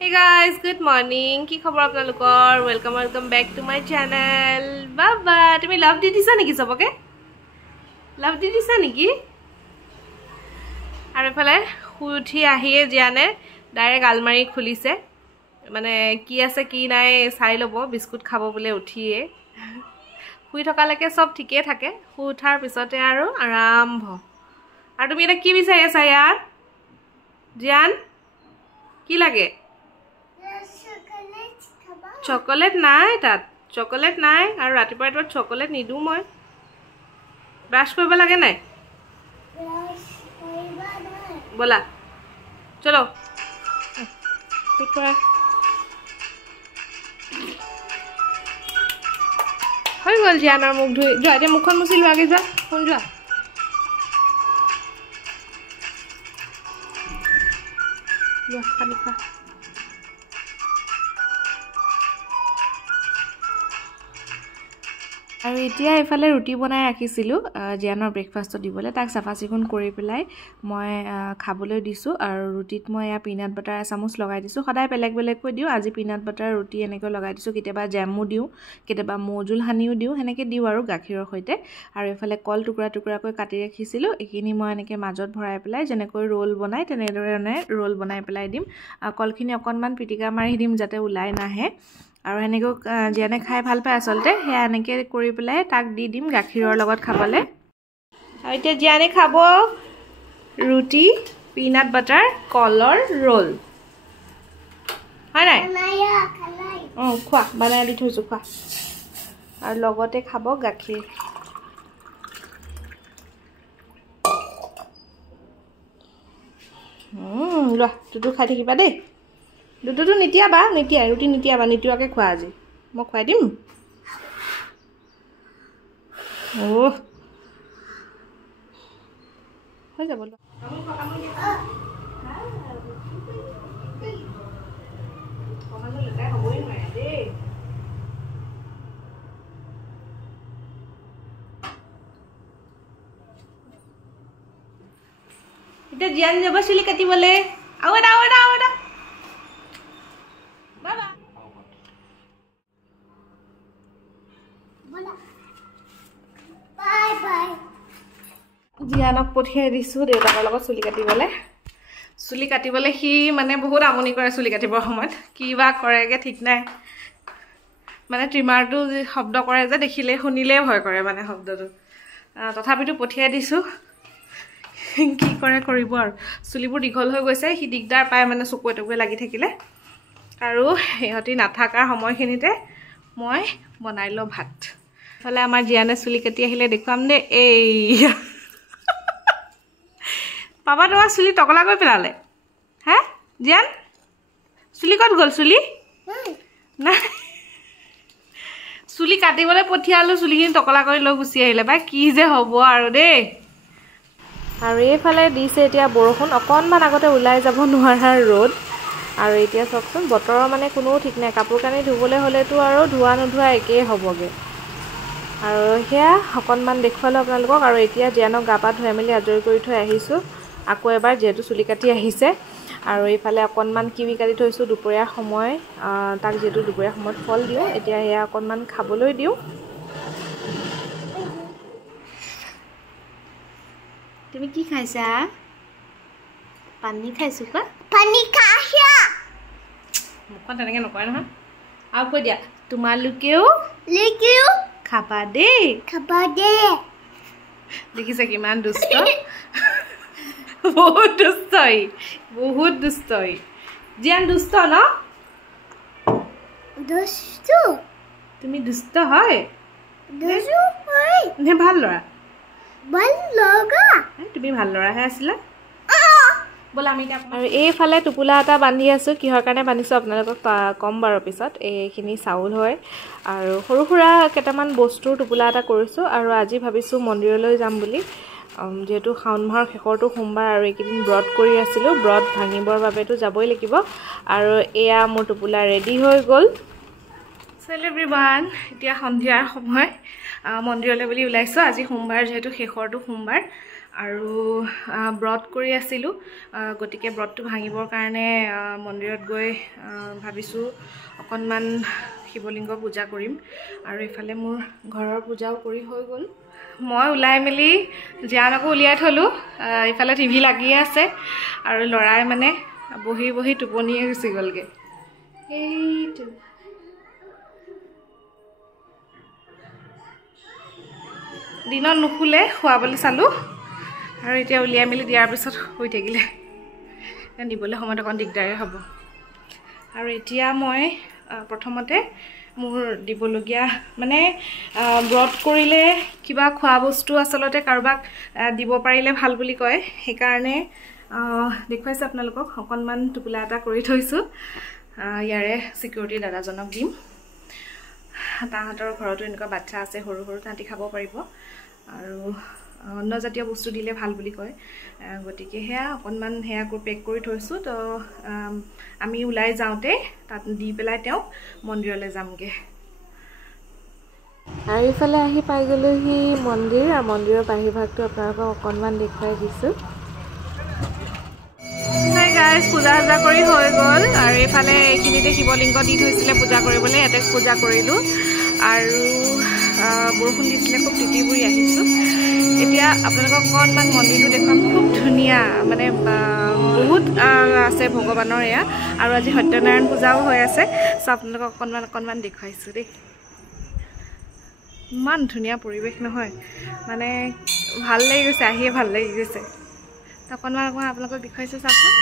Hey guys, good morning. কি খবৰ আপোনালোকৰ? Welcome back to my channel. Baba, তুমি লাভ দি দিছা নেকি সবকে? লাভ দি দিছা নেকি? আৰু এফালে উঠি আহিয়ে জিয়ানে ডাইৰেক্ট আলমাৰি খুলিছে। মানে কি আছে কি নাই চাই ল'ব, বিস্কুট খাব বোলে উঠিয়ে। শুই থকালৈকে সব ঠিকে থাকে, শুই উঠাৰ পিছতে আৰু আৰম্ভ। আৰু তুমি এটা কি বিচাৰি আছা ইয়াৰ? জিয়ান কি লাগে? চকলেট নাই তাত, চকলেট নাই আৰু ৰাতিপুৱা ৰাতিপুৱা চকলেট নিদু মই। ব্ৰাছ কৰিব লাগে নাই? বলা চলো ঠিক কৰা। হৈ গ'ল জিয়ানৰ মুখ ধুই যোৱা, এতিয়া মুখখন মুচি লোৱাগে, যোৱা কোন যোৱা। যোৱা পানী খোৱা। আৰু এতিয়া এফালে ৰুটি বনাই ৰাখিছিলোঁ জিয়ানৰ ব্ৰেকফাষ্টত দিবলৈ। তাক চাফা চিকুণ কৰি পেলাই মই খাবলৈ দিছোঁ। আৰু ৰুটিত মই এয়া পিনাট বাটাৰ এচামুচ লগাই দিছোঁ। সদায় বেলেগ বেলেগকৈ দিওঁ, আজি পিনাট বাটাৰ ৰুটি এনেকৈ লগাই দিছোঁ। কেতিয়াবা জেমো দিওঁ, কেতিয়াবা মৌজোল সানিও দিওঁ, সেনেকৈ দিওঁ আৰু গাখীৰৰ সৈতে। আৰু এইফালে কল টুকুৰা টুকুৰাকৈ কাটি ৰাখিছিলোঁ, এইখিনি মই এনেকৈ মাজত ভৰাই পেলাই যেনেকৈ ৰোল বনাই তেনেদৰে ৰোল বনাই পেলাই দিম। কলখিনি অকণমান পিটিকা মাৰি দিম যাতে ওলাই নাহে। আৰু এনেকৈ জিয়ানে খাই ভাল পায় আচলতে, সেয়া এনেকৈ কৰি পেলাই তাক দি দিম গাখীৰৰ লগত খাবলৈ। আৰু এতিয়া জিয়ানে খাব ৰুটি পিনাট বাটাৰ কলৰ ৰোল, হয় নাই? অঁ খোৱা, বনাই দি থৈছোঁ খোৱা। আৰু লগতে খাব গাখীৰ। লোৱা দুটো খাই থাকিবা দেই, দুটোতো নিতিয়াবা, নিতিয়াই ৰুটি নিতিয়াবা, নিতিয়াকে খোৱা আজি, মই খুৱাই দিম। হৈ যাব এতিয়া জিয়ান যাব চুলি কাটিবলে। আৰু এটা বাবা জিয়ানক পঠিয়াই দিছোঁ দেউতাকৰ লগত চুলি কাটিবলৈ। চুলি কাটিবলৈ সি মানে বহুত আমনি কৰে চুলি কাটিবৰ সময়ত, কি বা কৰেগৈ ঠিক নাই। মানে ট্ৰিমাৰটো যি শব্দ কৰে যে দেখিলে শুনিলেই ভয় কৰে মানে শব্দটো। তথাপিতো পঠিয়াই দিছোঁ, কি কৰে কৰিব আৰু। চুলিবোৰ দীঘল হৈ গৈছে, সি দিগদাৰ পায় মানে চকুৱে টকুৱে লাগি থাকিলে। আৰু সিহঁতি নাথাকাৰ সময়খিনিতে মই বনাই লওঁ ভাত। ইফালে আমাৰ জিয়ানে চুলি কাটি আহিলে দেখুৱাম দেই। এই পাপা তোমাৰ চুলি টকলা কৰি পেলালে। হে জিয়ান চুলি ক'ত গ'ল? চুলি নাই, চুলি কাটিবলৈ পঠিয়ালোঁ, চুলিখিনি টকলা কৰি লৈ গুচি আহিলে। পাই কি যে হ'ব আৰু দেই। আৰু এইফালে দিছে এতিয়া বৰষুণ, অকণমান আগতে ওলাই যাব নোৱাৰাৰ ৰ'দ। আৰু এতিয়া চাওকচোন বতৰৰ মানে কোনো ঠিক নাই, কাপোৰ কানি ধুবলৈ হ'লেতো আৰু ধোৱা নোধোৱা একেই হ'বগৈ। আৰু সেয়া অকণমান দেখুৱালোঁ আপোনালোকক। আৰু এতিয়া জিয়ানক গা পা ধুৱাই মেলি আজৰি কৰি থৈ আহিছোঁ আকৌ এবাৰ, যিহেতু চুলি কাটি আহিছে। আৰু এইফালে অকণমান কিৱি কাটি থৈছোঁ, দুপৰীয়াৰ সময় তাক যিহেতু দুপৰীয়াৰ সময়ত ফল দিওঁ, এতিয়া সেয়া অকণমান খাবলৈ দিওঁ। তুমি কি খাইছা? পানী খাইছোঁ কোৱা, পানী খাইছা। মুখখন তেনেকৈ নকৰে নহয়। আৰু কৈ দিয়া, তোমালোকেও খাবা দেই, খাবা দেই। দেখিছে কিমান দুষ্ট, বহুত দুষ্ট, বহুত দুষ্ট। জিয়ান দুষ্ট ন? দুষ্ট তুমি দুষ্ট হয় নে ভাল ল'ৰা? তুমি ভাল ল'ৰাহে আছিলা। ব'লা আমি এতিয়া। আৰু এইফালে টোপোলা এটা বান্ধি আছোঁ, কিহৰ কাৰণে বান্ধিছোঁ আপোনালোকক ক'ম বাৰু পিছত। এইখিনি চাউল হয় আৰু সৰু সুৰা কেইটামান বস্তুৰ টোপোলা এটা কৰিছোঁ। আৰু আজি ভাবিছোঁ মন্দিৰলৈ যাম বুলি, যিহেতু শাওণ মাহৰ শেষৰটো সোমবাৰ আৰু এইকেইদিন ব্ৰত কৰি আছিলোঁ, ব্ৰত ভাঙিবৰ বাবেতো যাবই লাগিব। আৰু এয়া মোৰ টোপোলা ৰেডি হৈ গ'ল। চেল এভৰিৱান, এতিয়া সন্ধিয়াৰ সময় মন্দিৰলৈ বুলি ওলাইছোঁ। আজি সোমবাৰ, যিহেতু শেষৰটো সোমবাৰ। আৰু ব্ৰত কৰি আছিলোঁ গতিকে ব্ৰতটো ভাঙিবৰ কাৰণে মন্দিৰত গৈ ভাবিছোঁ অকণমান শিৱলিংগ পূজা কৰিম আৰু ইফালে মোৰ ঘৰৰ পূজাও কৰি হৈ গ'ল মই ওলাই মেলি জীয়ানকো উলিয়াই থলোঁ ইফালে টিভি লাগি আছে আৰু লৰাই মানে বহি বহি টোপনিয়ে গুচি গ'লগে এইটো দিনত নুশুলে খুৱাবলৈ চালোঁ আৰু এতিয়া উলিয়াই মেলি দিয়াৰ পিছত শুই থাকিলে নিবলৈ সময়ত অকণ দিগদাৰে হ'ব আৰু এতিয়া মই প্ৰথমতে মোৰ দিবলগীয়া মানে ব্ৰত কৰিলে কিবা খোৱা বস্তু আচলতে কাৰোবাক দিব পাৰিলে ভাল বুলি কয় সেইকাৰণে দেখুৱাইছোঁ আপোনালোকক অকণমান টোপোলা এটা কৰি থৈছোঁ ইয়াৰে চিকিউৰিটি দাদাজনক দিম তাহাঁতৰ ঘৰতো এনেকুৱা বাচ্চা আছে সৰু সৰু তাহাঁতি খাব পাৰিব আৰু অন্নজাতীয় বস্তু দিলে ভাল বুলি কয় গতিকে সেয়া অকণমান সেয়া পেক কৰি থৈছোঁ তো আমি ওলাই যাওঁতে তাত দি পেলাই তেওঁক মন্দিৰলৈ যামগৈ আৰু ইফালে আহি পাই গ'লোহি মন্দিৰ আৰু মন্দিৰৰ বাহিৰভাগটো আপোনালোকক অকণমান দেখুৱাই দিছোঁ পূজা চূজা কৰি হৈ গ'ল আৰু এইফালে এইখিনিতে শিৱলিংগ দি থৈছিলে পূজা কৰিবলৈ ইয়াতে পূজা কৰিলোঁ আৰু বৰষুণ দিছিলে খুব তিতি বুৰি আহিছোঁ এতিয়া আপোনালোকক অকণমান মন্দিৰটো দেখুৱাম খুব ধুনীয়া মানে বহুত আছে ভগৱানৰ এয়া আৰু আজি সত্যনাৰায়ণ পূজাও হৈ আছে চ' আপোনালোকক অকণমান দেখুৱাইছোঁ দেই ইমান ধুনীয়া পৰিৱেশ নহয় মানে ভাল লাগি গৈছে আহিয়ে ভাল লাগি গৈছে অকণমান আপোনালোকক দেখুৱাইছোঁ চাওকচোন